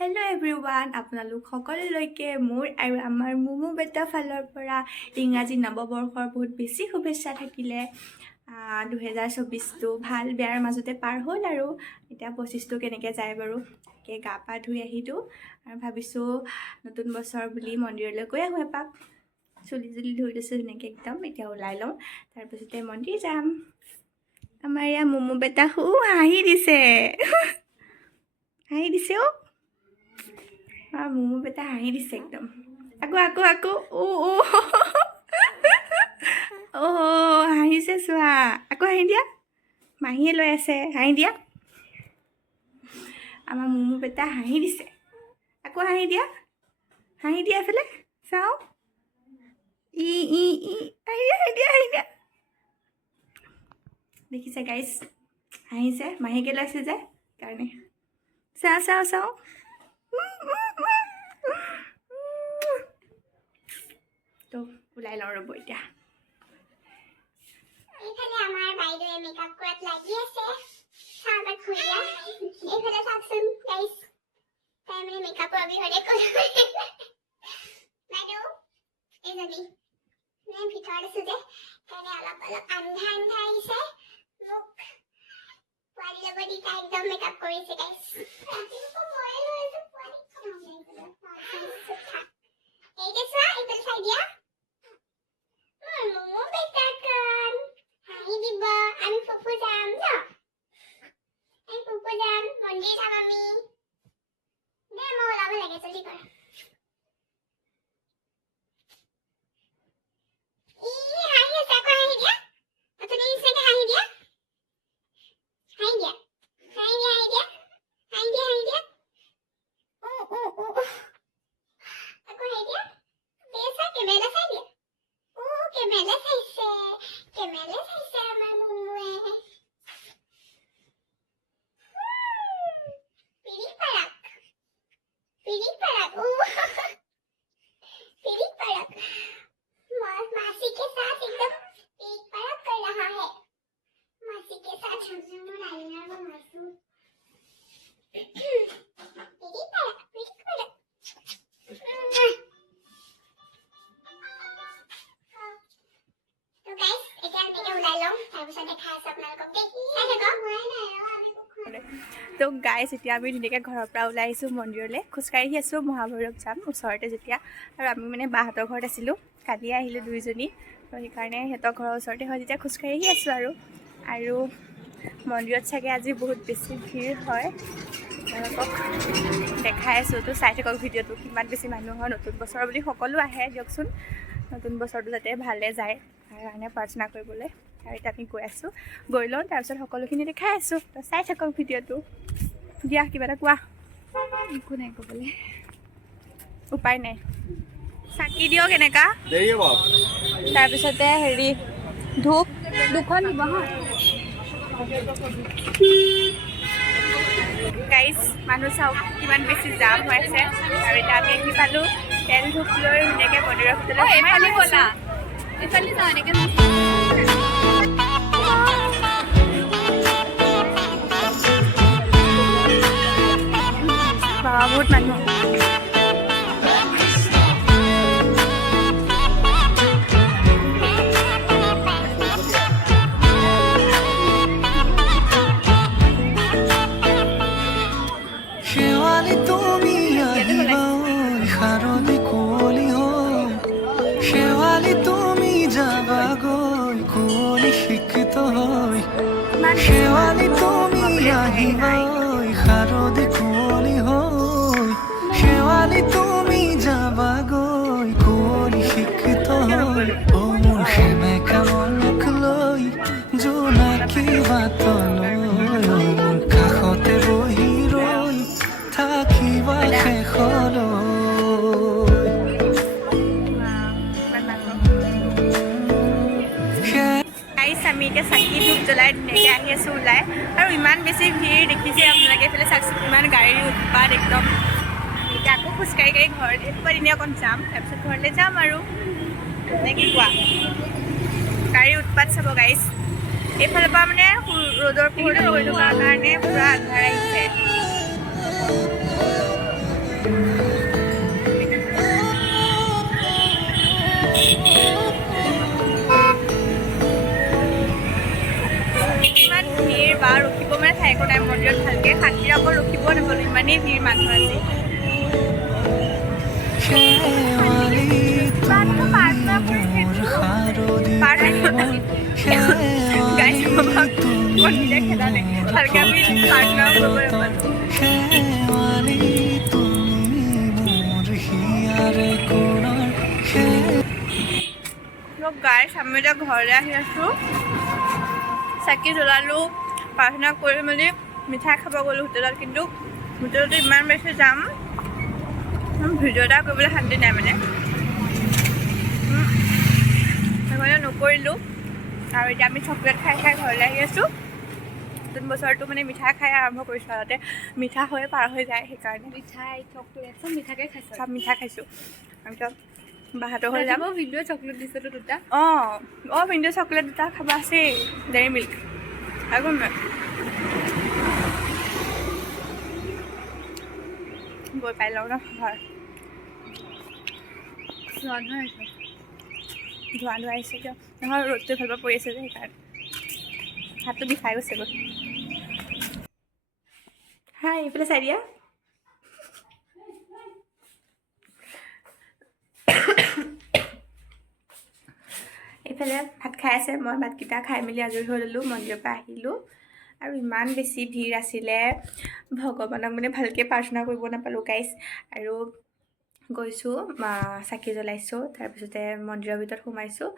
Hello' everyone, আপোনালোক সকলোলৈকে মোৰ আৰু আমাৰ মুমু বেটা ফালৰ পৰা ইংৰাজী নৱবৰ্ষৰ বহুত বেছি শুভেচ্ছা থাকিলে। 2024টো ভাল বেয়াৰ মাজতে পাৰ হ'ল আৰু এতিয়া 25টো কেনেকৈ যায় বাৰু। তাকে গা পা ধুই আহিলোঁ আৰু ভাবিছোঁ নতুন বছৰ বুলি মন্দিৰলৈ গৈ আহোঁ এপাক। চুলি ধুই লৈছোঁ ধুনীয়াকৈ একদম। এতিয়া ওলাই লওঁ, তাৰপিছতে মন্দিৰ যাম। আমাৰ ইয়াৰ মুমু বেটা হাঁহি দিছে হাঁহি দিছে মুমু বেটা হাঁহি দিছে একদম। আকৌ হাঁহিছে চোৱা। আকৌ হাঁহি দিয়া, মাহীয়ে লৈ আছে, হাঁহি দিয়া। আমাৰ মুমু বেটা হাঁহি দিছে। আকৌ হাঁহি দিয়া এফালে চাওঁ। হাঁহি দিয়া দেখিছে গাইজ, হাঁহিছে। মাহীকে লৈছে যে কাৰণে। চাওঁ তো ওলাই লওঁ ৰ'ব এতিয়া। এইফালে আমাৰ বাইদেৱে মেকআপ কৰাত লাগি আছে। চাওক খুৰীয়া, এইফালে চাওকচোন গাইজ, তাই মানে মেকআপৰ অবিহনে বাইদেউ এইজনী মানে ভিতৰত আছো যে কাৰণে অলপ আন্ধা আহিছে। মোক পোৱালি ল'ব দি তাই একদম মেকআপ কৰিছে গাইজ। এইকে চোৱা, এইফালে চাই দিয়া। মুমু বেটাখন হাঁহি দিব। আমি ফুফু যাম ন, আমি ফুফু যাম, মন্দিৰ যাম আমি। দে মই ওলাব লাগে, জলদি কৰ। হাঁহি আছে, আকৌ হাঁহি দিয়া। অথনি নিচিনাকে হাঁহি দিয়া। হাঁহি দিয়া। আকৌ হাঁহি দিয়া। কেমেৰা চাই দিয়া। কেমেৰা চাইছে আমাৰ মুমুৱে। পিৰিক পাৰাক मासी के साथ एकदम एक परत कर रहा है। मासी के साथ तो गाइस এতিয়া আমি ওলাই লম, তাৰপিছত দেখা আছে আপোনালোকক দেই। তো গাইজ, এতিয়া আমি ধুনীয়াকৈ ঘৰৰ পৰা ওলাই আহিছোঁ মন্দিৰলৈ। খোজকাঢ়ি আছোঁ, মহাভৈৰৱ যাম ওচৰতে যেতিয়া। আৰু আমি মানে বাহঁতৰ ঘৰত আছিলোঁ, কালি আহিলোঁ দুইজনী। তো সেইকাৰণে সিহঁতৰ ঘৰৰ ওচৰতে হয় যেতিয়া খোজকাঢ়ি আছোঁ আৰু মন্দিৰত চাগে আজি বহুত বেছি ভিৰ হয়। তেওঁলোকক দেখাই আছোঁ, তো চাই থাকক ভিডিঅ'টো, কিমান বেছি মানুহ হয়। নতুন বছৰ বুলি সকলো আহে দিয়কচোন, নতুন বছৰটো যাতে ভালে যায় তাৰ কাৰণে প্ৰাৰ্থনা কৰিবলৈ। আৰু এতিয়া আমি গৈ লওঁ, তাৰপিছত সকলোখিনি দেখাই আছোঁ। তো চাই থাকক ভিডিঅ'টো। দিয়া, কিবা এটা কোৱা। একো নাই ক'বলৈ, উপায় নাই। চাকি দিয়ক এনেকা, তাৰপিছতে হেৰি ধূপ দুখন দিব হা। গাইজ, মানুহ চাওক কিমান বেছি জাম হৈ আছে। আৰু এতিয়া আমি আহি পালোঁ, তেল ধূপ লৈ ধুনীয়াকৈ মন্দিৰৰ ভিতৰলৈ এইফালে ব'লা, এইফালে যাওঁ এনেকৈ। বহুত মানুহ। শেৱালি তুমি আহিবা শাৰদে কুঁৱলী হৈ, শেৱালি তুমি যাবাগৈ কুঁৱলী শিক্ষিত হৈ, শেৱালি তুমি আহিবা শাৰদে কুঁৱলী হৈ, শেৱালি তুমি যাবাগৈ কুঁৱলী শিক্ষিত হৈ। অ মোৰ সেমেকা মনক লৈ জোনাকী বাটলৈ, মোৰ কাষতে বহি ৰৈ থাকিবা শেষলৈ। আমি এতিয়া চাকি ধূপ জ্বলাই ধুনীয়াকৈ আহি আছোঁ ওলাই। আৰু ইমান বেছি ভিৰ দেখিছে আপোনালোকে, এইফালে চাওকচোন ইমান গাড়ীৰ উৎপাত একদম। এতিয়া আকৌ খোজকাঢ়ি ঘৰলৈ এনে অকণ যাম, তাৰপিছত ঘৰলৈ যাম আৰু। নে কি কোৱা? গাড়ীৰ উৎপাত চাব গাইজ। এইফালৰ পৰা মানে ৰ'দৰ পোহৰটো হৈ থকাৰ কাৰণে পূৰা আন্ধাৰ আহিছে। ইমানেই ভিৰ মানুহ আছে। শেৱালি তুমি মোৰ শাৰদী প্ৰেমৰ শেৱালি তুমি মোৰ প্ৰতিপাল শেৱালি তুমি মোৰ হিয়াৰে কোণৰ মই গাইছ আমি এতিয়া ঘৰলৈ আহি আছোঁ। চাকি জ্বলালোঁ, প্ৰাৰ্থনা কৰি মেলি মিঠাই খাব গ'লোঁ হোটেলত। কিন্তু হোটেলতো ইমান বেছি যাম, ভিডিঅ' এটা কৰিবলৈ শান্তি নাই মানে, সেইকাৰণে নকৰিলোঁ। আৰু এতিয়া আমি চকলেট খাই খাই ঘৰলৈ আহি আছোঁ। নতুন বছৰটো মানে মিঠাই খাই আৰম্ভ কৰিছোঁ। আগতে মিঠা হৈ পাৰ হৈ যায়, সেইকাৰণে মিঠাই চকলেট চব মিঠাকে খাইছোঁ। চব মিঠা খাইছোঁ। তাৰপিছত বাহঁতৰ ঘৰলৈ যাম। ভিডিঅ' চকলেট দিছিলোঁ দুটা। অঁ ভিডিঅ' চকলেট দুটা খাব আছেই, ডেইৰী মিল্ক আৰু নাই। গৈ পাই লওঁ ন ঘৰ। ধোৱা আহিছে কিয় নহয়, ৰ'দটো ভাল পৰি আছে যে সেইকাৰণে হাতটো বিষাই গৈছেগৈ। হাই এইফালে চাই দিয়া। এইফালে ভাত খাই আছে, মই ভাতকেইটা খাই মেলি আজৰি হৈ ল'লোঁ, মন্দিৰৰ পৰা আহিলোঁ। আৰু ইমান বেছি ভিৰ আছিলে, ভগৱানক মানে ভালকৈ প্ৰাৰ্থনা কৰিব নাপালোঁ গাইছ। আৰু গৈছোঁ, চাকি জ্বলাইছোঁ, তাৰপিছতে মন্দিৰৰ ভিতৰত সোমাইছোঁ।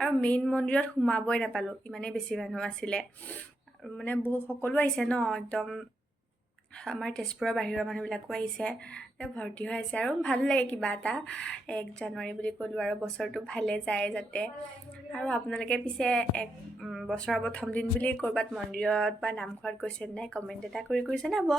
আৰু মেইন মন্দিৰত সোমাবই নাপালোঁ, ইমানেই বেছি মানুহ আছিলে। আৰু মানে সকলো আহিছে ন, একদম আমাৰ তেজপুৰৰ বাহিৰৰ মানুহবিলাকো আহিছে, ভৰ্তি হৈ আছে। আৰু ভাল লাগে কিবা এটা, 1 জানুৱাৰী বুলি ক'লোঁ আৰু বছৰটো ভালে যায় যাতে। আৰু আপোনালোকে পিছে বছৰৰ প্ৰথম দিন বুলি ক'ৰবাত মন্দিৰত বা নামঘৰত গৈছে নাই, কমেণ্ট এটা কৰি জনাব।